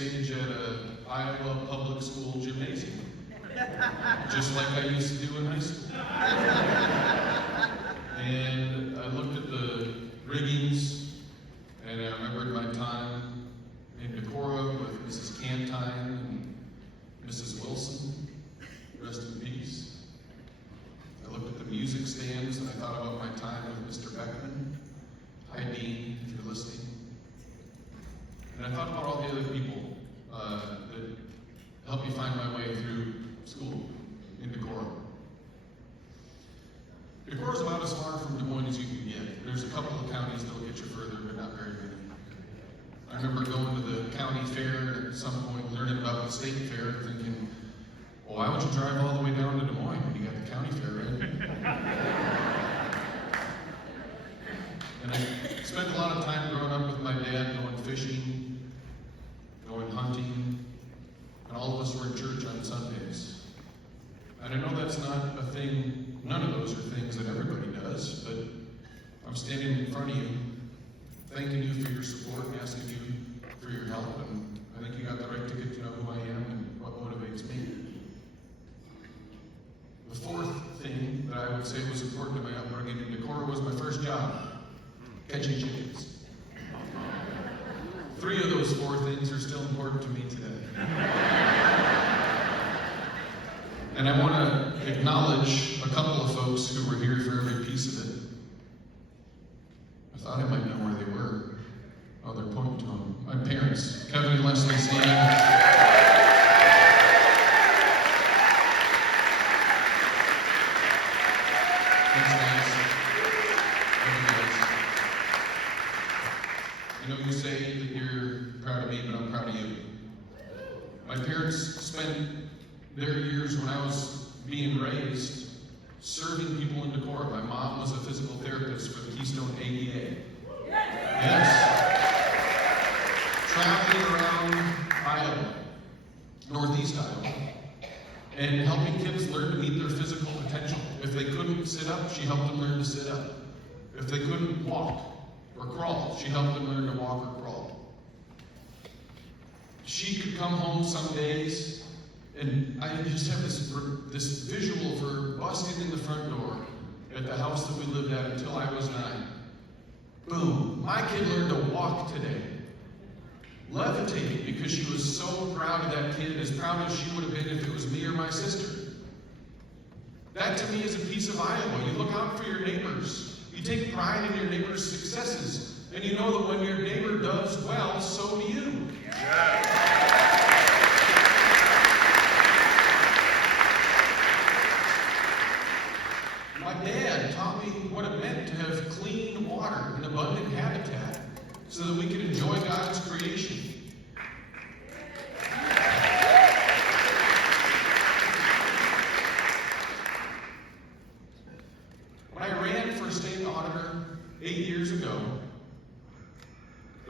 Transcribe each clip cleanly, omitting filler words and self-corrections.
backstage at a Iowa public school gymnasium, just like I used to do in high school. And I looked at the riggings, and I remembered my time in Decorah with Mrs. Cantine and Mrs. Wilson, rest in peace. I looked at the music stands, and I thought about my time with Mr. Beckman. Hi, Dean, if you're listening. And I thought about all the other people that helped me find my way through school in Decorah. Decorah is about as far from Des Moines as you can get. There's a couple of counties that'll get you further, but not very many. I remember going to the county fair at some point, learning about the state fair, thinking, well, why would you drive all the way down to Des Moines when you got the county fair right? And I spent a lot of time growing up with my dad, going fishing, going hunting, and all of us were in church on Sundays. And I know that's not a thing, none of those are things that everybody does, but I'm standing in front of you, thanking you for your support and asking you for your help, and I think you got the right to get to know who I am and what motivates me. The fourth thing that I would say was important to my upbringing in Decorah was my first job, catching chickens. 3 of those 4 things are still important to me today. And I want to acknowledge a couple of folks who were here for every piece of it. I thought I might know where they were. Oh, they're pointing to them. My parents, Kevin and Leslie Sand. You know, you say that you're proud of me, but I'm proud of you. My parents spent their years when I was being raised serving people in Decorah. My mom was a physical therapist for the Keystone ADA. Yes. Traveling around Iowa, Northeast Iowa, and helping kids learn to meet their physical potential. If they couldn't sit up, she helped them learn to sit up. If they couldn't walk or crawl, she helped them learn to walk or crawl. She could come home some days, and I just have this visual of her busting in the front door at the house that we lived at until I was 9. Boom, my kid learned to walk today. Levitating because she was so proud of that kid, as proud as she would have been if it was me or my sister. That to me is a piece of Iowa. You look out for your neighbors. You take pride in your neighbor's successes. And you know that when your neighbor does well, so do you. My dad taught me what it meant to have clean water and abundant habitat so that we could enjoy God's creation. When I ran for state auditor 8 years ago,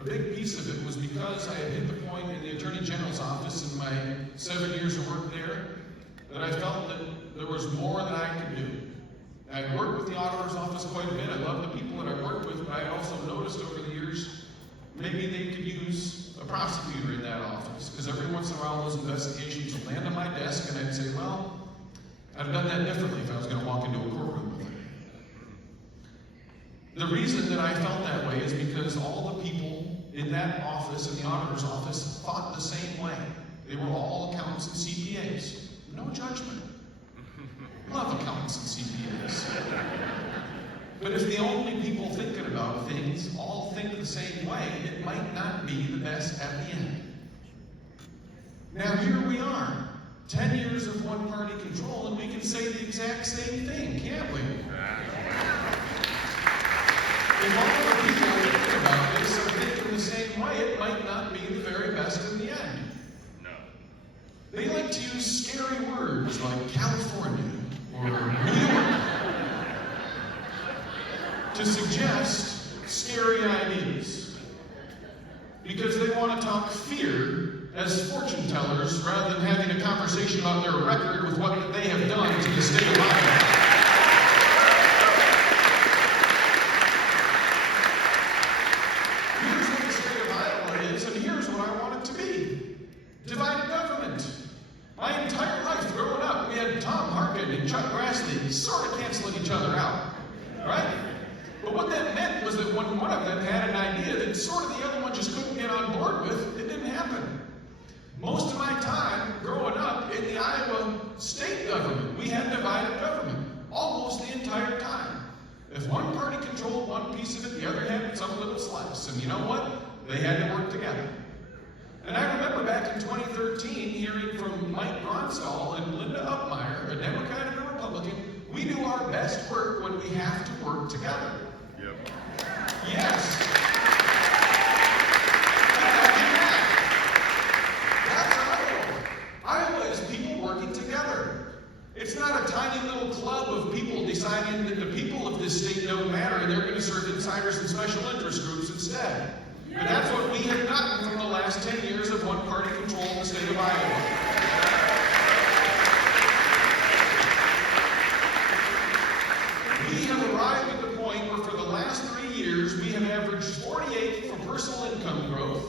a big piece of it was because I had hit the point in the Attorney General's office in my 7 years of work there that I felt that there was more that I could do. I'd worked with the auditor's office quite a bit. I love the people that I worked with, but I also noticed over the years maybe they could use a prosecutor in that office, because every once in a while those investigations would land on my desk and I'd say, well, I'd have done that differently if I was going to walk into a courtroom with it. The reason that I felt that way is because all the people in that office, in the auditor's office, thought the same way. They were all accountants and CPAs. No judgment. Love accountants and CPAs. But if the only people thinking about things all think the same way, it might not be the best at the end. Now here we are, 10 years of one-party control, and we can say the exact same thing, can't we? If all the people thinking about this are thinking the same way, it might not be the very best in the end. No. They like to use scary words like California or New York to suggest scary ideas, because they want to talk fear as fortune tellers rather than having a conversation about their record with what they have done to the state of Iowa. Here's what the state of Iowa is, and here's what I want it to be. nicely, sort of canceling each other out, right? But what that meant was that when one of them had an idea that sort of the other one just couldn't get on board with, it didn't happen. Most of my time growing up in the Iowa state government, we had divided government almost the entire time. If one party controlled one piece of it, the other had some little slice. And you know what? They had to work together. And I remember back in 2013 hearing from Mike Gronsall and Linda Upmeyer, a Democrat and a Republican, we do our best work when we have to work together. Yep. Yes. That's Iowa. Iowa is people working together. It's not a tiny little club of people deciding that the people of this state don't matter and they're going to serve insiders and special interest groups instead. And that's what we have gotten from the last 10 years of one-party control in the state of Iowa. We have arrived at the point where for the last 3 years, we have averaged 48th for personal income growth.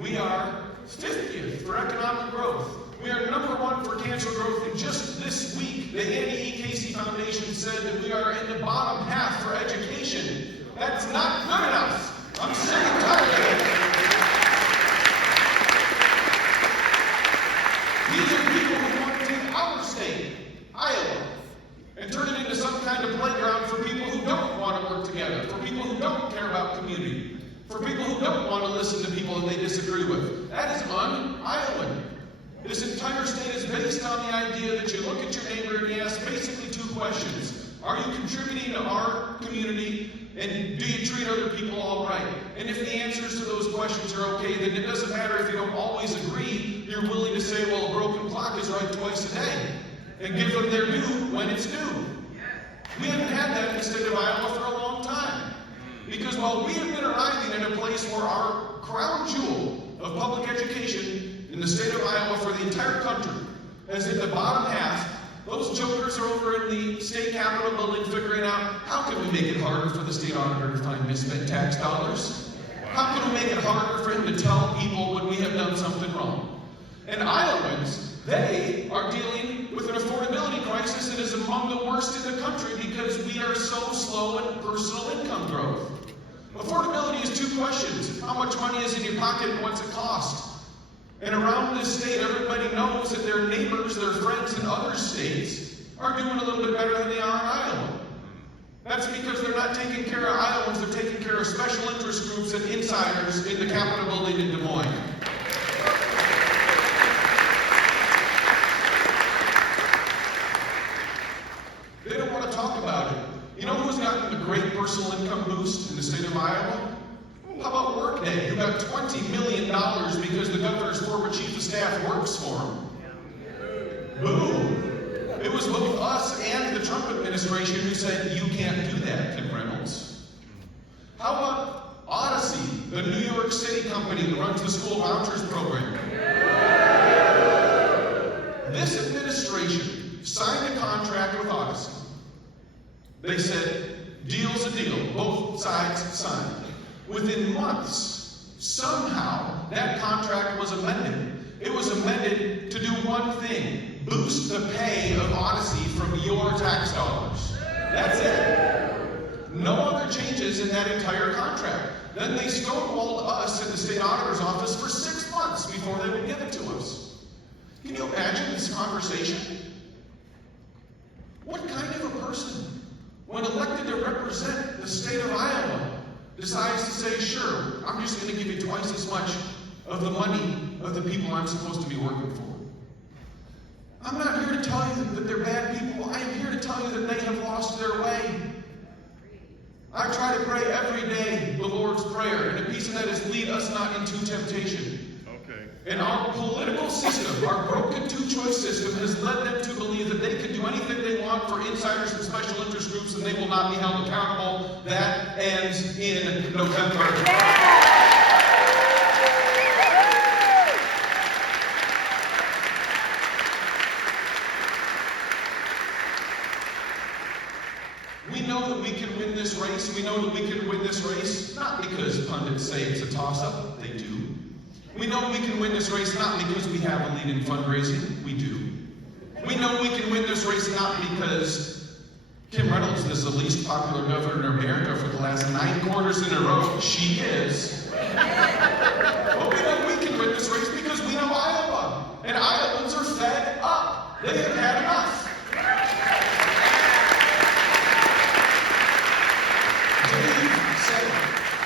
We are 50th for economic growth. We are number 1 for cancer growth, and just this week, the Annie E. Casey Foundation said that we are in the bottom half for education. That's not good enough. I'm sick and tired of it. These are people who want to take our state, Iowa, and turn it into some kind of playground for people who don't want to work together, for people who don't care about community, for people who don't want to listen to people that they disagree with. That is un-Iowan. This entire state is based on the idea that you look at your neighbor and you ask basically 2 questions. Are you contributing to our community? And do you treat other people all right? And if the answers to those questions are okay, then it doesn't matter if you don't always agree. You're willing to say, well, a broken clock is right twice a day. And give them their due when it's due. We haven't had that in the state of Iowa for a long time. Because while we have been arriving in a place where our crown jewel of public education in the state of Iowa for the entire country has hit the bottom half, those jokers are over in the state capitol building figuring out how can we make it harder for the state auditor to find misspent tax dollars? How can we make it harder for him to tell people when we have done something wrong? And Iowans, they are dealing with an affordability crisis that is among the worst in the country because we are so slow in personal income growth. Affordability is 2 questions. How much money is in your pocket and what's it cost? And around this state, everybody knows that their neighbors, their friends in other states are doing a little bit better than they are in Iowa. That's because they're not taking care of Iowans, they're taking care of special interest groups and insiders in the Capitol building in Des Moines. They don't want to talk about it. You know who's gotten a great personal income boost in the state of Iowa? How about Workday, who got $20 million because the governor's former chief of staff works for him? Boom! It was both us and the Trump administration who said, you can't do that, Kim Reynolds. How about Odyssey, the New York City company that runs the school vouchers program? This administration signed a contract with Odyssey. They said, deal's a deal, both sides signed. Within months, somehow, that contract was amended. It was amended to do one thing, boost the pay of Odyssey from your tax dollars. That's it. No other changes in that entire contract. Then they stonewalled us in the state auditor's office for 6 months before they would give it to us. Can you imagine this conversation? What kind of a person, when elected to represent the state of Iowa, decides to say, sure, I'm just going to give you twice as much of the money of the people I'm supposed to be working for. I'm not here to tell you that they're bad people. I am here to tell you that they have lost their way. I try to pray every day the Lord's Prayer, and a piece of that is lead us not into temptation. Okay. And our political system, our broken two-choice system, has led them to believe that they can do anything they want for insiders and special interest groups, and they will not be held accountable. That ends in November. We know that we can win this race. We know that we can win this race not because pundits say it's a toss-up. They do. We know we can win this race not because we have a lead in fundraising. We do. We know we can win this race not because Kim Reynolds is the least popular governor in America for the last 9 quarters in a row. She is. But we know we can win this race because we know Iowa. And Iowans are fed up. They have had enough. Dave said,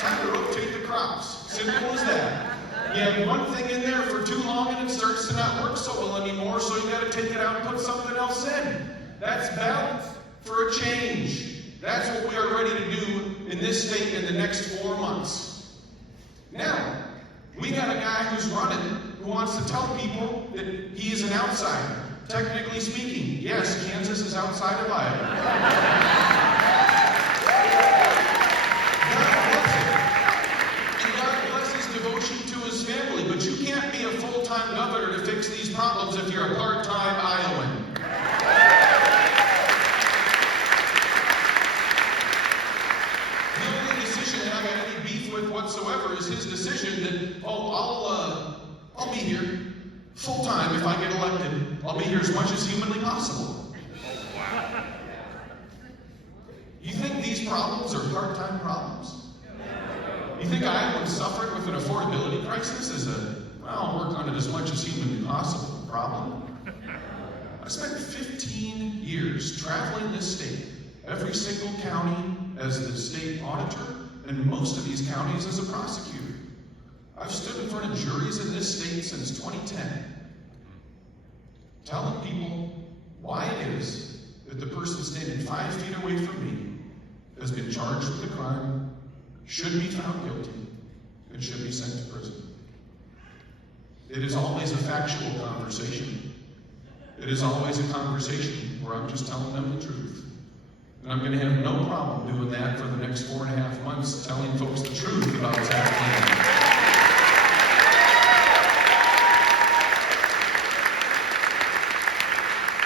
time to rotate the crops. Simple as that. You have one thing in there for too long and it starts to not work so well anymore, so you got to take it out and put something else in. That's balance for a change. That's what we are ready to do in this state in the next 4 months. Now, we got a guy who's running who wants to tell people that he is an outsider. Technically speaking, yes, Kansas is outside of Iowa. To his family, but you can't be a full-time governor to fix these problems if you're a part-time Iowan. The only decision that I got any beef with whatsoever is his decision that, I'll be here full-time if I get elected. I'll be here as much as humanly possible. You think these problems are part-time problems? You think Iowans suffering with an affordability crisis is I'll work on it as much as humanly possible problem? I spent 15 years traveling this state, every single county as the state auditor, and most of these counties as a prosecutor. I've stood in front of juries in this state since 2010, telling people why it is that the person standing 5 feet away from me has been charged with a crime, should be found guilty, and should be sent to prison. It is always a factual conversation. It is always a conversation where I'm just telling them the truth. And I'm going to have no problem doing that for the next 4.5 months, telling folks the truth about what's happening.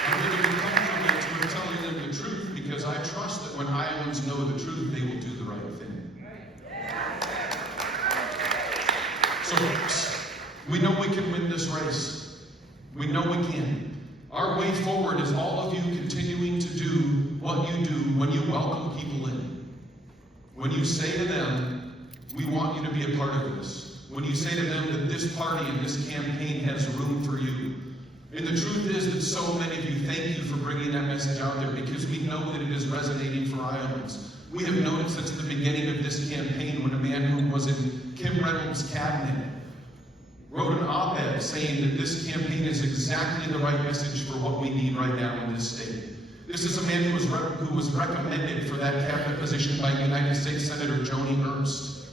I'm going to be comfortable with telling them the truth because I trust that when Iowans know the truth, they will do the right thing. So folks, we know we can win this race. We know we can. Our way forward is all of you continuing to do what you do when you welcome people in. When you say to them, we want you to be a part of this. When you say to them that this party and this campaign has room for you. And the truth is that so many of you, thank you for bringing that message out there because we know that it is resonating for Iowans. We have noticed since the beginning of this campaign when a man who was in Kim Reynolds' cabinet wrote an op-ed saying that this campaign is exactly the right message for what we need right now in this state. This is a man who was recommended for that cabinet position by United States Senator Joni Ernst.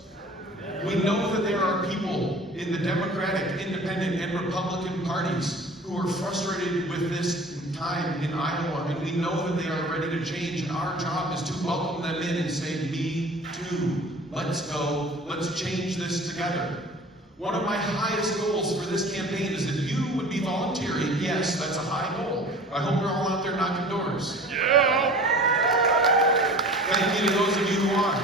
We know that there are people in the Democratic, Independent, and Republican parties who are frustrated with this time in Iowa, and we know that they are ready to change, and our job is to welcome them in and say, me too, let's go, let's change this together. One of my highest goals for this campaign is that you would be volunteering. Yes, that's a high goal. I hope you're all out there knocking doors. Yeah! Thank you to those of you who are.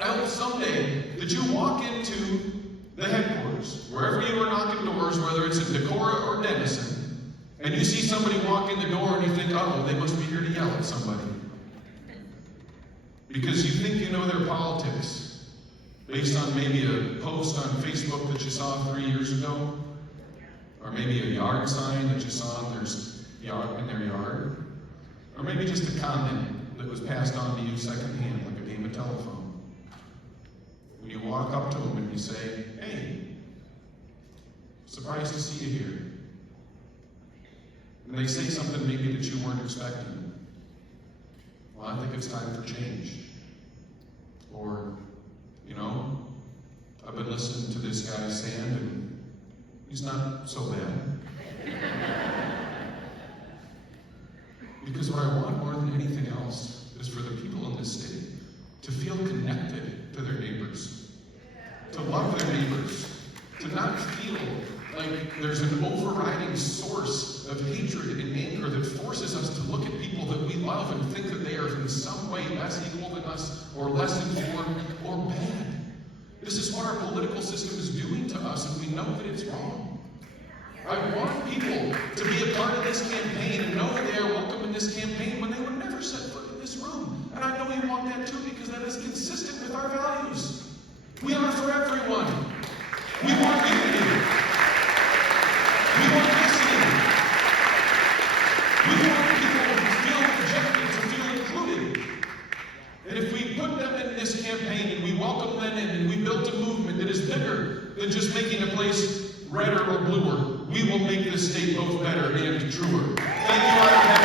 I hope someday that you walk into the headquarters, wherever you are knocking doors, whether it's in Decorah or Denison, and you see somebody walk in the door and you think, oh, they must be here to yell at somebody. Because you think you know their politics based on maybe a post on Facebook that you saw 3 years ago, or maybe a yard sign that you saw in their yard, or maybe just a comment that was passed on to you secondhand, like a game of telephone. When you walk up to them and you say, hey, surprised to see you here. And they say something maybe that you weren't expecting. Well, I think it's time for change. Or, you know, I've been listening to this guy, Sand, and he's not so bad. Because what I want more than anything else is for the people in this city to feel connected to their neighbors, to love their neighbors, to not feel like there's an overriding source of hatred and anger that forces us to look at people that we love and think that they are in some way less equal than us, or less informed, or bad. This is what our political system is doing to us, and we know that it's wrong. I want people to be a part of this campaign and know that they are welcome in this campaign when they would never set foot is consistent with our values. We are for everyone. We want unity. We want listening. We want people to feel rejected, to feel included. And if we put them in this campaign and we welcome them in and we build a movement that is bigger than just making a place redder or bluer, we will make this state both better and truer. Thank you.